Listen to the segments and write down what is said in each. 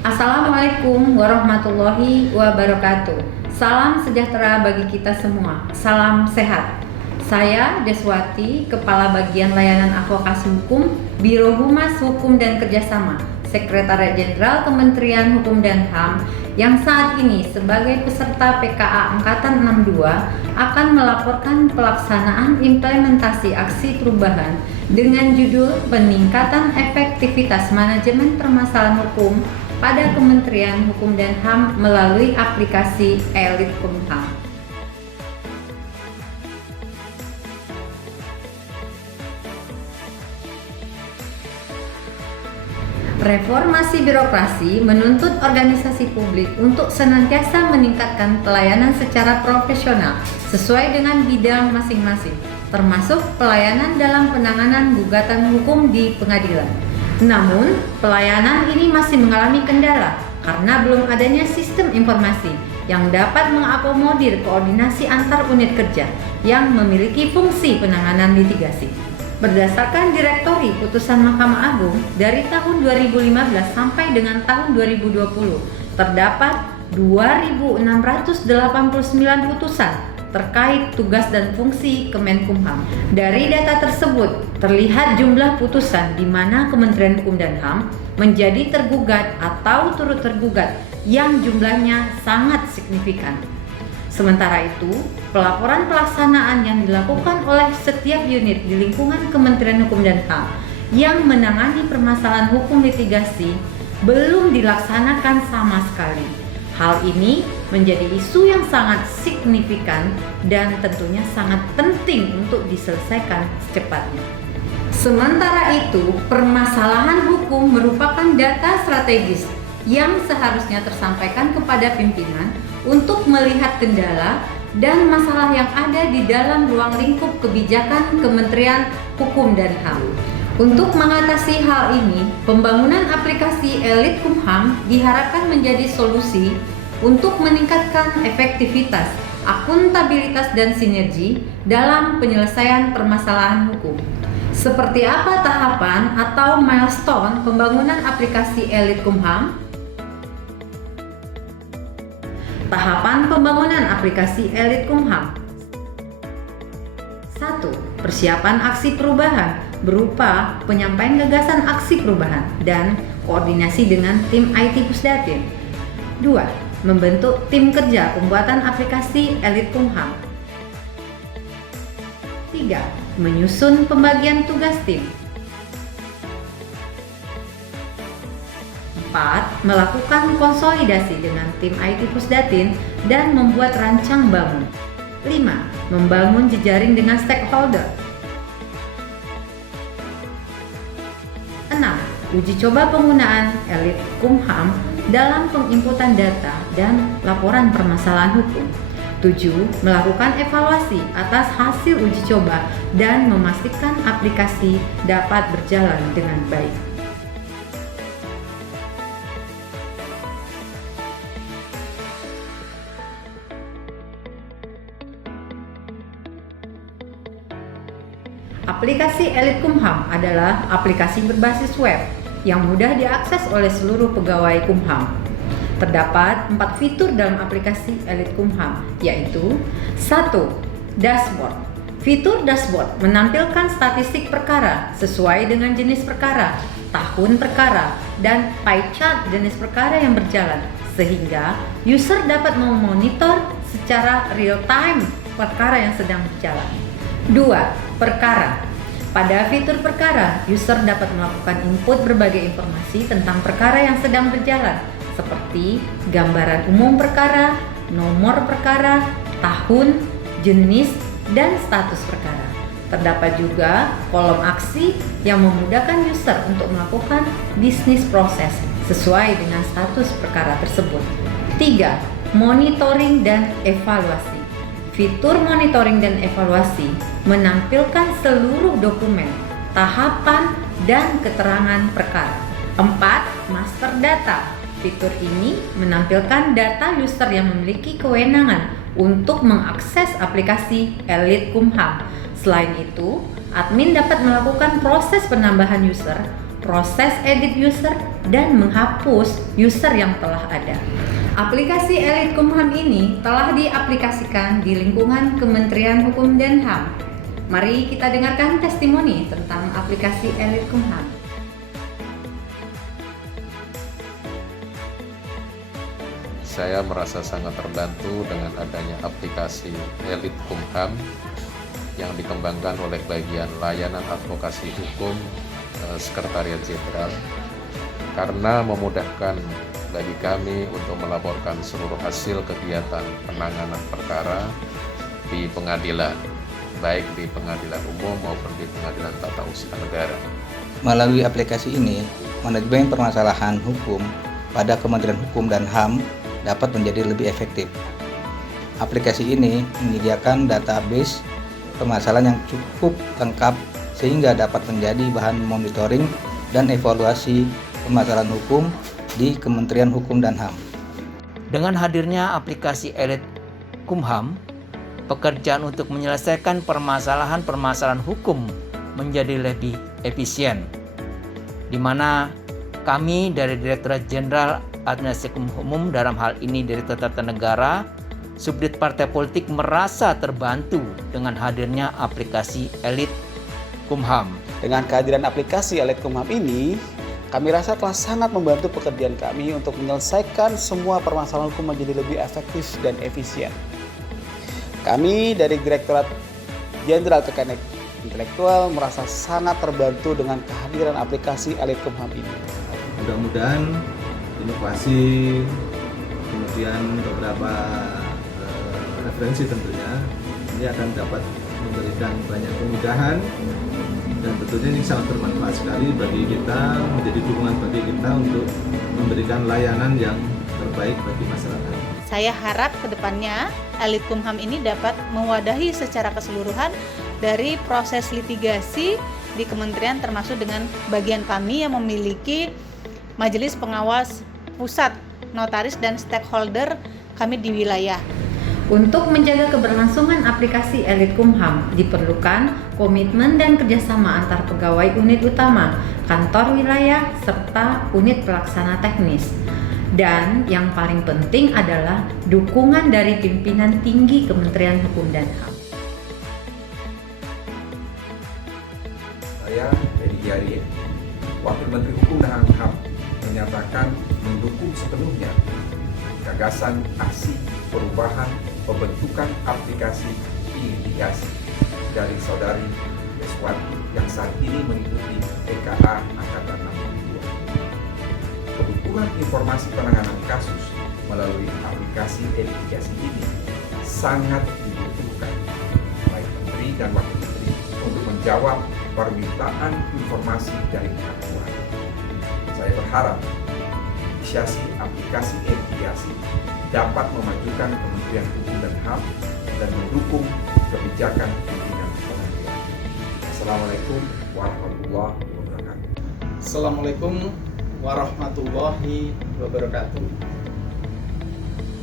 Assalamualaikum warahmatullahi wabarakatuh. Salam sejahtera bagi kita semua. Salam sehat. Saya Deswati, Kepala Bagian Layanan Advokasi Hukum, Biro Humas Hukum dan Kerjasama, Sekretariat Jenderal Kementerian Hukum dan HAM, yang saat ini sebagai peserta PKA Angkatan 62 akan melaporkan pelaksanaan implementasi aksi perubahan dengan judul Peningkatan Efektivitas Manajemen Permasalahan Hukum pada Kementerian Hukum dan HAM melalui aplikasi Elitkumham. Reformasi birokrasi menuntut organisasi publik untuk senantiasa meningkatkan pelayanan secara profesional sesuai dengan bidang masing-masing, termasuk pelayanan dalam penanganan gugatan hukum di pengadilan. Namun, pelayanan ini masih mengalami kendala karena belum adanya sistem informasi yang dapat mengakomodir koordinasi antar unit kerja yang memiliki fungsi penanganan litigasi. Berdasarkan Direktori Putusan Mahkamah Agung dari tahun 2015 sampai dengan tahun 2020, terdapat 2.689 putusan terkait tugas dan fungsi Kemenkumham. Dari data tersebut, terlihat jumlah putusan di mana Kementerian Hukum dan HAM menjadi tergugat atau turut tergugat yang jumlahnya sangat signifikan. Sementara itu, pelaporan pelaksanaan yang dilakukan oleh setiap unit di lingkungan Kementerian Hukum dan HAM yang menangani permasalahan hukum litigasi belum dilaksanakan sama sekali. Hal ini menjadi isu yang sangat signifikan dan tentunya sangat penting untuk diselesaikan secepatnya. Sementara itu, permasalahan hukum merupakan data strategis yang seharusnya tersampaikan kepada pimpinan untuk melihat kendala dan masalah yang ada di dalam ruang lingkup kebijakan Kementerian Hukum dan HAM. Untuk mengatasi hal ini, pembangunan aplikasi Elitkumham diharapkan menjadi solusi untuk meningkatkan efektivitas, akuntabilitas, dan sinergi dalam penyelesaian permasalahan hukum. Seperti apa tahapan atau milestone pembangunan aplikasi Elitkumham? Tahapan pembangunan aplikasi Elitkumham. 1. Persiapan aksi perubahan berupa penyampaian gagasan aksi perubahan dan koordinasi dengan tim IT Pusdatin. 2. Membentuk tim kerja pembuatan aplikasi Elitkumham. 3. Menyusun pembagian tugas tim. 4. Melakukan konsolidasi dengan tim IT Pusdatin dan membuat rancang bangun. 5. Membangun jejaring dengan stakeholder. 6. Uji coba penggunaan Elitkumham dalam penginputan data dan laporan permasalahan hukum. 7. Melakukan evaluasi atas hasil uji coba dan memastikan aplikasi dapat berjalan dengan baik. Aplikasi Elitkumham adalah aplikasi berbasis web yang mudah diakses oleh seluruh pegawai Kumham. Terdapat 4 fitur dalam aplikasi Elitkumham, yaitu 1. Dashboard. Fitur dashboard menampilkan statistik perkara sesuai dengan jenis perkara, tahun perkara, dan pie chart jenis perkara yang berjalan, sehingga user dapat memonitor secara real time perkara yang sedang berjalan. 2. Perkara. Pada fitur perkara, user dapat melakukan input berbagai informasi tentang perkara yang sedang berjalan, seperti gambaran umum perkara, nomor perkara, tahun, jenis, dan status perkara. Terdapat juga kolom aksi yang memudahkan user untuk melakukan bisnis proses sesuai dengan status perkara tersebut. 3. Monitoring dan evaluasi. Fitur monitoring dan evaluasi menampilkan seluruh dokumen, tahapan, dan keterangan perkara. 4. Master data. Fitur ini menampilkan data user yang memiliki kewenangan untuk mengakses aplikasi Elitkumham. Selain itu, admin dapat melakukan proses penambahan user proses edit user, dan menghapus user yang telah ada. Aplikasi Elite Kumham ini telah diaplikasikan di lingkungan Kementerian Hukum dan HAM. Mari kita dengarkan testimoni tentang aplikasi Elite Kumham. Saya merasa sangat terbantu dengan adanya aplikasi Elite Kumham yang dikembangkan oleh bagian layanan advokasi hukum Sekretariat Jenderal, karena memudahkan bagi kami untuk melaporkan seluruh hasil kegiatan penanganan perkara di pengadilan, baik di pengadilan umum maupun di pengadilan tata usaha negara. Melalui aplikasi ini, manajemen permasalahan hukum pada Kementerian Hukum dan HAM dapat menjadi lebih efektif. Aplikasi ini menyediakan database permasalahan yang cukup lengkap sehingga dapat menjadi bahan monitoring dan evaluasi permasalahan hukum di Kementerian Hukum dan HAM. Dengan hadirnya aplikasi Elite Kumham, pekerjaan untuk menyelesaikan permasalahan-permasalahan hukum menjadi lebih efisien, di mana kami dari Direktorat Jenderal Administrasi Umum, dalam hal ini Direktur Tata Negara, Subdit Partai Politik, merasa terbantu dengan hadirnya aplikasi Elite Kumham. Dengan kehadiran aplikasi Elite Kumham ini, kami rasa telah sangat membantu pekerjaan kami untuk menyelesaikan semua permasalahan hukum menjadi lebih efektif dan efisien. Kami dari Direktorat Jenderal Kekayaan Intelektual merasa sangat terbantu dengan kehadiran aplikasi Elite Kumham ini. Mudah-mudahan inovasi, kemudian beberapa referensi tentunya ini akan dapat memberikan banyak kemudahan, dan tentunya ini sangat bermanfaat sekali bagi kita, menjadi dukungan bagi kita untuk memberikan layanan yang terbaik bagi masyarakat. Saya harap kedepannya Elite Kumham ini dapat mewadahi secara keseluruhan dari proses litigasi di kementerian, termasuk dengan bagian kami yang memiliki Majelis Pengawas Pusat, Notaris, dan stakeholder kami di wilayah. Untuk menjaga keberlangsungan aplikasi Elite Kumham diperlukan komitmen dan kerjasama antar pegawai unit utama, kantor wilayah, serta unit pelaksana teknis. Dan yang paling penting adalah dukungan dari pimpinan tinggi Kementerian Hukum dan HAM. Saya Edi Jari, Wakil Menteri Hukum dan HAM, menyatakan mendukung sepenuhnya gagasan aksi perubahan pembentukan aplikasi e-litigasi dari Saudari Deswati yang saat ini mengikuti PKA Angkatan 62. Kebutuhan informasi penanganan kasus melalui aplikasi e-litigasi ini sangat dibutuhkan baik Menteri dan Wakil Menteri untuk menjawab permintaan informasi dari pihak luar. Saya berharap inisiasi aplikasi e-litigasi dapat memajukan Kementerian Hukum dan HAM dan mendukung kebijakan pimpinan kementerian. Assalamualaikum warahmatullahi wabarakatuh. Assalamualaikum warahmatullahi wabarakatuh.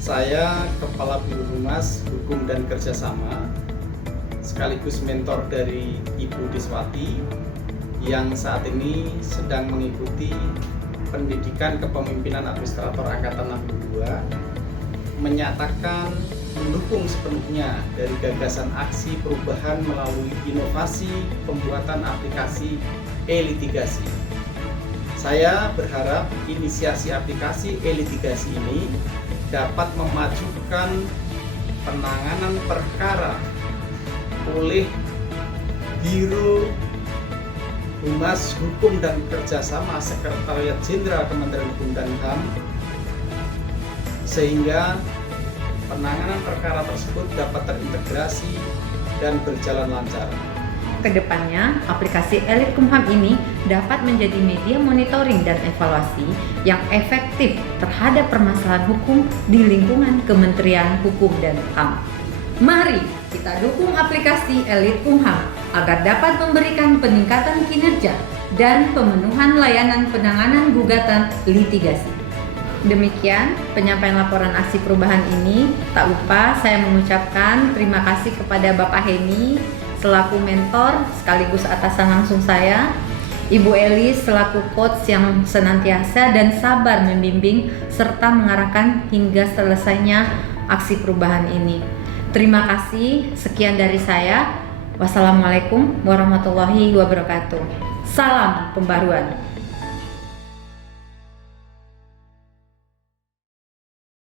Saya Kepala Biro Humas Hukum dan Kerjasama, sekaligus mentor dari Ibu Deswati yang saat ini sedang mengikuti pendidikan kepemimpinan administrator Angkatan 62, menyatakan mendukung sepenuhnya dari gagasan aksi perubahan melalui inovasi pembuatan aplikasi e-litigasi. Saya berharap inisiasi aplikasi e-litigasi ini dapat memajukan penanganan perkara oleh Biro Humas Hukum dan Kerjasama Sekretariat Jenderal Kementerian Hukum dan HAM, sehingga penanganan perkara tersebut dapat terintegrasi dan berjalan lancar. Kedepannya, aplikasi Elite Kumham ini dapat menjadi media monitoring dan evaluasi yang efektif terhadap permasalahan hukum di lingkungan Kementerian Hukum dan HAM. Mari kita dukung aplikasi Elite Kumham agar dapat memberikan peningkatan kinerja dan pemenuhan layanan penanganan gugatan litigasi. Demikian penyampaian laporan aksi perubahan ini. Tak lupa saya mengucapkan terima kasih kepada Bapak Heni selaku mentor sekaligus atasan langsung saya Ibu Eli selaku coach yang senantiasa dan sabar membimbing serta mengarahkan hingga selesainya aksi perubahan ini. Terima kasih, sekian dari saya. Wassalamualaikum warahmatullahi wabarakatuh. Salam pembaruan.